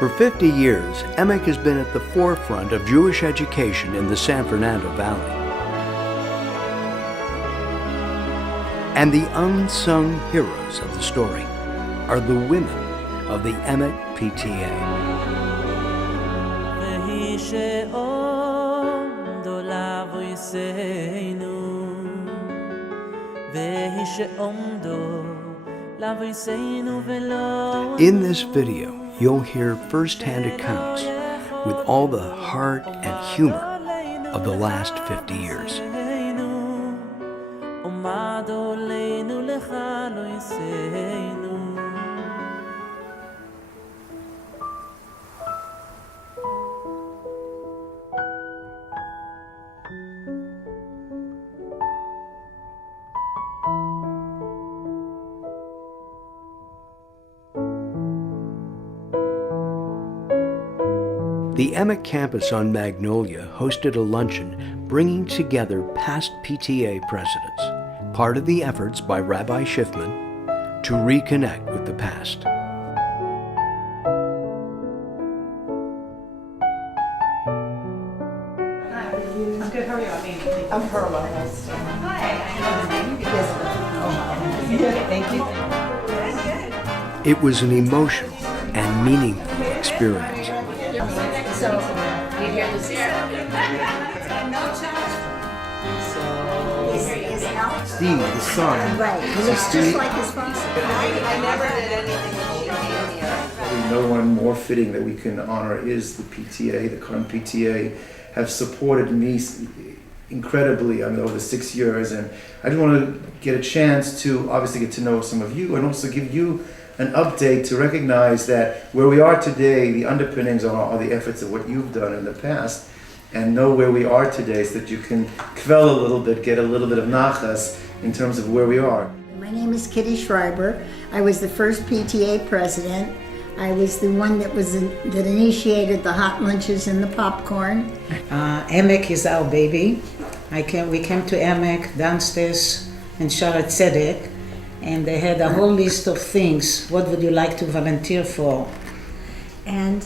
For 50 years, EMEK has been at the forefront of Jewish education in the San Fernando Valley. And the unsung heroes of the story are the women of the EMEK PTA. In this video, you'll hear first-hand accounts with all the heart and humor of the last 50 years. The EMEK campus on Magnolia hosted a luncheon bringing together past PTA presidents, part of the efforts by Rabbi Schiffman to reconnect with the past. Hi, I'm good. How are you? I'm Amy. I'm Perla. Hi. Thank you. It was an emotional and meaningful experience. So, you hear this here? Steve, the son. Right, he looks just like his father. I never did anything when she came here. No one more fitting that we can honor is the PTA. The current PTA have supported me incredibly over 6 years, and I just want to get a chance to obviously get to know some of you and also give you an update to recognize that where we are today, the underpinnings are the efforts of what you've done in the past, and know where we are today so that you can quell a little bit, get a little bit of nachas in terms of where we are. My name is Kitty Schreiber. I was the first PTA president. I was the one that initiated the hot lunches and the popcorn. EMEK is our baby. We came to EMEK downstairs in Sharet Tzedek, and they had a whole list of things. What would you like to volunteer for? And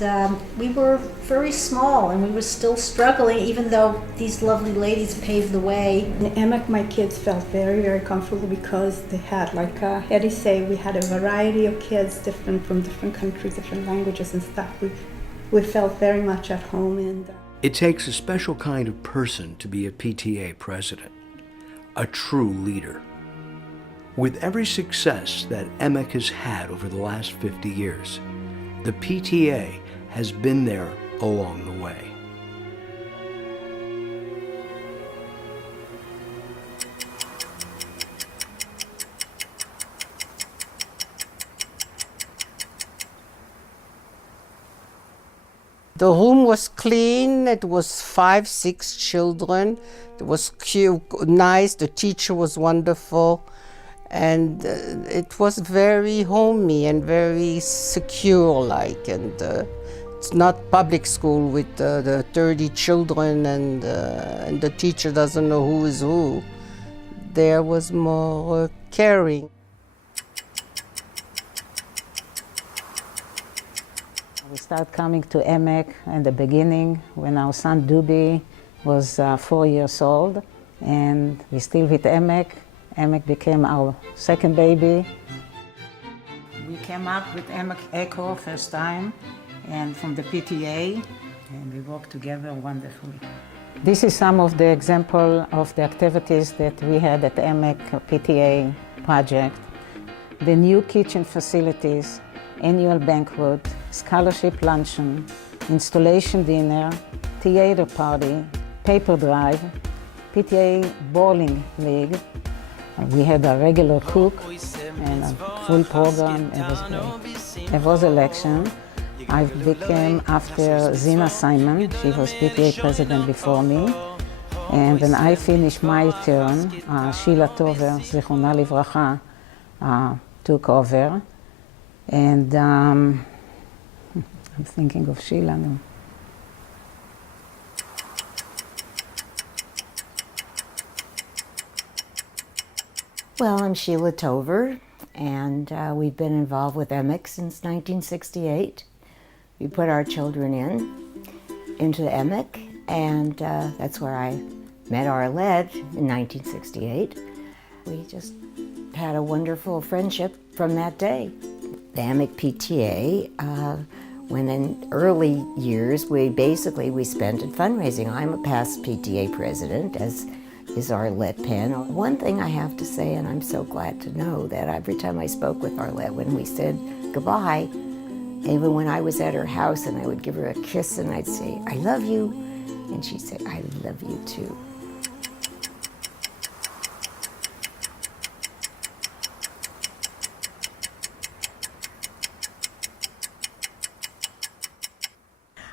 we were very small, and we were still struggling, even though these lovely ladies paved the way. In EMEK, my kids felt very, very comfortable because they had, like Eddie said, we had a variety of kids, different from different countries, different languages and stuff. We felt very much at home. And It takes a special kind of person to be a PTA president, a true leader. With every success that EMEK has had over the last 50 years, the PTA has been there along the way. The room was clean. It was 5, 6 children. It was cute, nice. The teacher was wonderful. And it was very homey and very secure-like, and it's not public school with the 30 children and the teacher doesn't know who is who. There was more caring. We started coming to EMEK in the beginning when our son Dubi was 4 years old, and we still with EMEK. EMEK became our second baby. We came up with EMEK Echo first time, and from the PTA, and we worked together wonderfully. This is some of the example of the activities that we had at the EMEK PTA project. The new kitchen facilities, annual banquet, scholarship luncheon, installation dinner, theater party, paper drive, PTA bowling league. We had a regular cook and a full program. It was great. There was election. I became after Zina Simon. She was PTA president before me. And when I finished my term, Sheila Tover, Zichronah Livracha, took over. And I'm thinking of Sheila now. Well, I'm Sheila Tover, and we've been involved with EMEK since 1968. we put our children into EMEK, and that's where I met Arlette in 1968. We just had a wonderful friendship from that day. The EMEK PTA, when in early years, we spent it fundraising. I'm a past PTA president, as is Arlette Penn. One thing I have to say, and I'm so glad to know, that every time I spoke with Arlette, when we said goodbye, even when I was at her house and I would give her a kiss and I'd say, "I love you," and she'd say, "I love you too."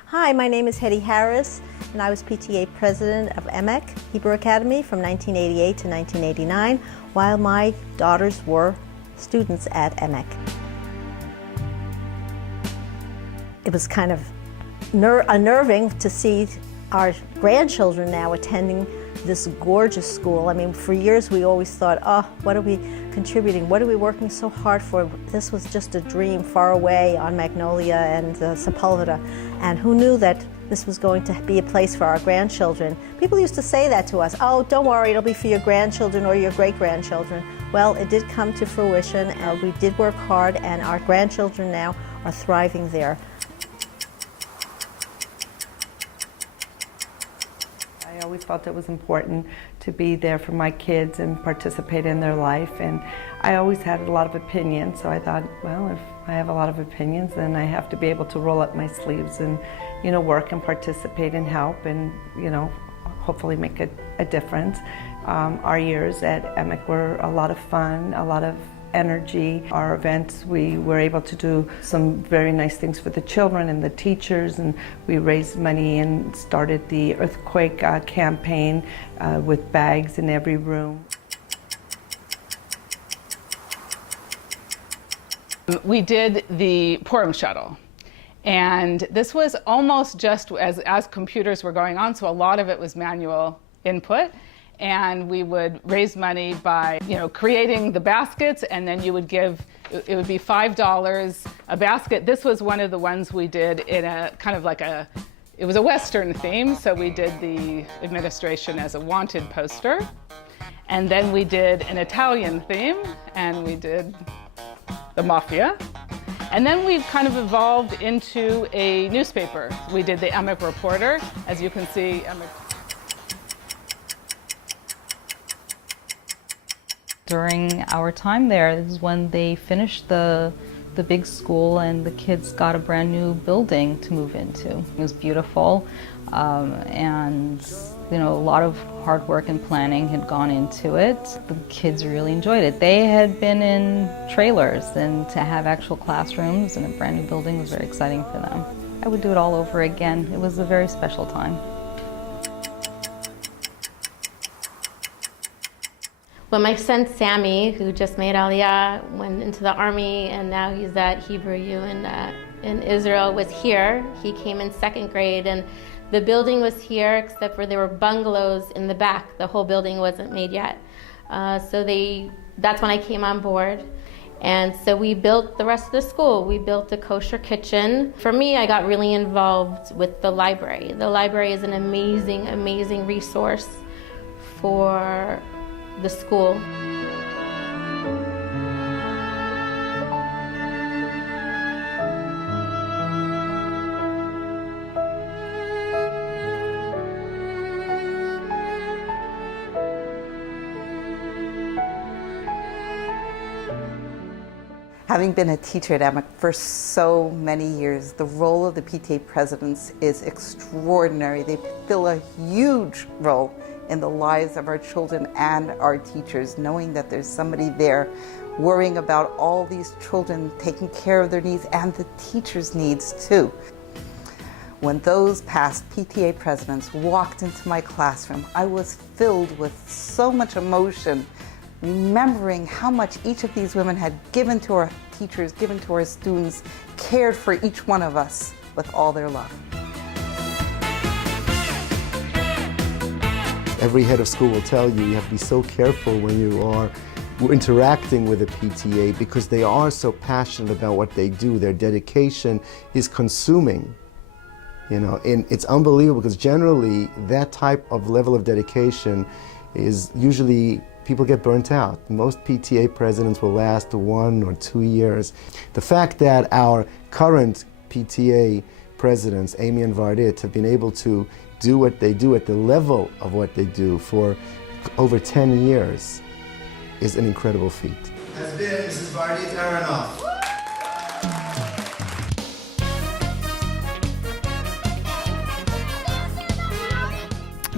Hi, my name is Hetty Harris, and I was PTA President of EMEK Hebrew Academy from 1988 to 1989, while my daughters were students at EMEK. It was kind of unnerving to see our grandchildren now attending this gorgeous school. I mean, for years we always thought, oh, what are we contributing? What are we working so hard for? This was just a dream far away on Magnolia and Sepulveda. And who knew that this was going to be a place for our grandchildren? People used to say that to us, oh, don't worry, it'll be for your grandchildren or your great-grandchildren. Well, it did come to fruition. We did work hard, and our grandchildren now are thriving there. I always felt it was important to be there for my kids and participate in their life, and I always had a lot of opinions, so I thought, well, if I have a lot of opinions, then I have to be able to roll up my sleeves and, you know, work and participate and help and, you know, hopefully make a difference. Our years at EMEK were a lot of fun, a lot of energy. Our events, we were able to do some very nice things for the children and the teachers, and we raised money and started the earthquake campaign with bags in every room. We did the Purim shuttle, and this was almost just as computers were going on, so a lot of it was manual input. And we would raise money by, you know, creating the baskets, and then you would give, it would be $5 a basket. This was one of the ones we did in a kind of like it was a Western theme, so we did the administration as a wanted poster. And then we did an Italian theme, and we did the mafia. And then we kind of evolved into a newspaper. We did the EMEK Reporter. As you can see, EMEK. During our time there, this is when they finished the big school and the kids got a brand new building to move into. It was beautiful, and you know, a lot of hard work and planning had gone into it. The kids really enjoyed it. They had been in trailers, and to have actual classrooms in a brand new building was very exciting for them. I would do it all over again. It was a very special time. Well, my son Sammy, who just made Aliyah, went into the army, and now he's at Hebrew U in Israel, was here. He came in 2nd grade, and the building was here, except for there were bungalows in the back. The whole building wasn't made yet. That's when I came on board. And so we built the rest of the school. We built a kosher kitchen. For me, I got really involved with the library. The library is an amazing, amazing resource for the school. Having been a teacher at EMEK for so many years, the role of the PTA presidents is extraordinary. They fill a huge role in the lives of our children and our teachers, knowing that there's somebody there worrying about all these children, taking care of their needs and the teachers' needs too. When those past PTA presidents walked into my classroom, I was filled with so much emotion, remembering how much each of these women had given to our teachers, given to our students, cared for each one of us with all their love. Every head of school will tell you you have to be so careful when you are interacting with the PTA because they are so passionate about what they do. Their dedication is consuming, you know, and it's unbelievable because generally that type of level of dedication is usually people get burnt out. Most PTA presidents will last 1 or 2 years. The fact that our current PTA presidents, Amy and Vardit, have been able to do what they do at the level of what they do for over 10 years is an incredible feat. Has been Mrs. Vardit Aronoff.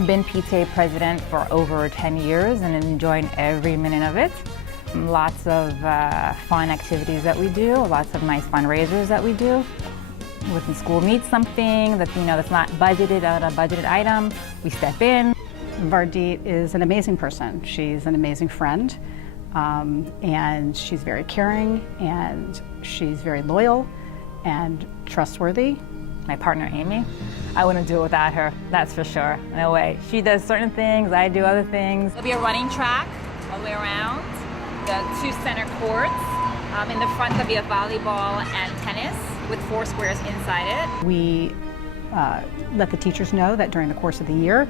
Been PTA president for over 10 years and enjoying every minute of it. Lots of fun activities that we do, lots of nice fundraisers that we do. When the school needs something that, you know, that's not budgeted on a budgeted item, we step in. Vardit is an amazing person. She's an amazing friend, and she's very caring, and she's very loyal and trustworthy. My partner, Amy, I wouldn't do it without her, that's for sure. No way. She does certain things, I do other things. There'll be a running track all the way around, the 2 center courts. In the front, there'll be a volleyball and tennis with 4 squares inside it. We let the teachers know that during the course of the year,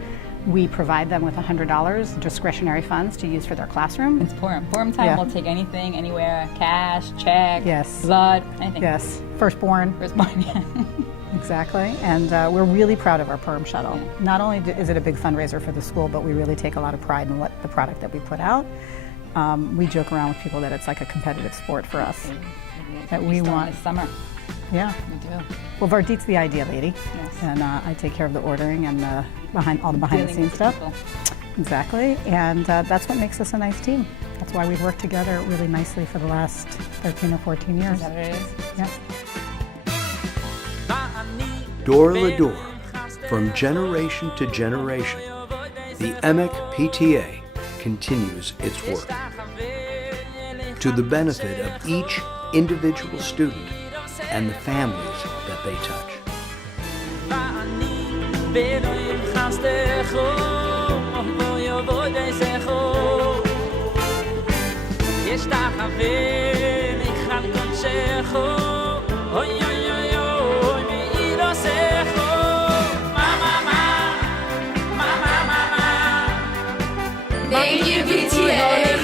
we provide them with $100 discretionary funds to use for their classroom. It's Purim. Purim time, Yeah. we'll take anything, anywhere, cash, check, Yes. blood, anything. Yes, firstborn. Firstborn, yeah. Exactly, and we're really proud of our Purim shuttle. Not only is it a big fundraiser for the school, but we really take a lot of pride in what the product that we put out. We joke around with people that it's like a competitive sport for us. That we want this summer. Yeah. We do. Well, Vardit's the idea lady, Yes. and I take care of the ordering and all the behind the Dealing scenes with stuff. people. Exactly, and that's what makes us a nice team. That's why we've worked together really nicely for the last 13 or 14 years. Is that what it is? Yeah. Door to door, from generation to generation, the EMEK PTA continues its work to the benefit of each individual student and the families that they touch. Thank you, PTA.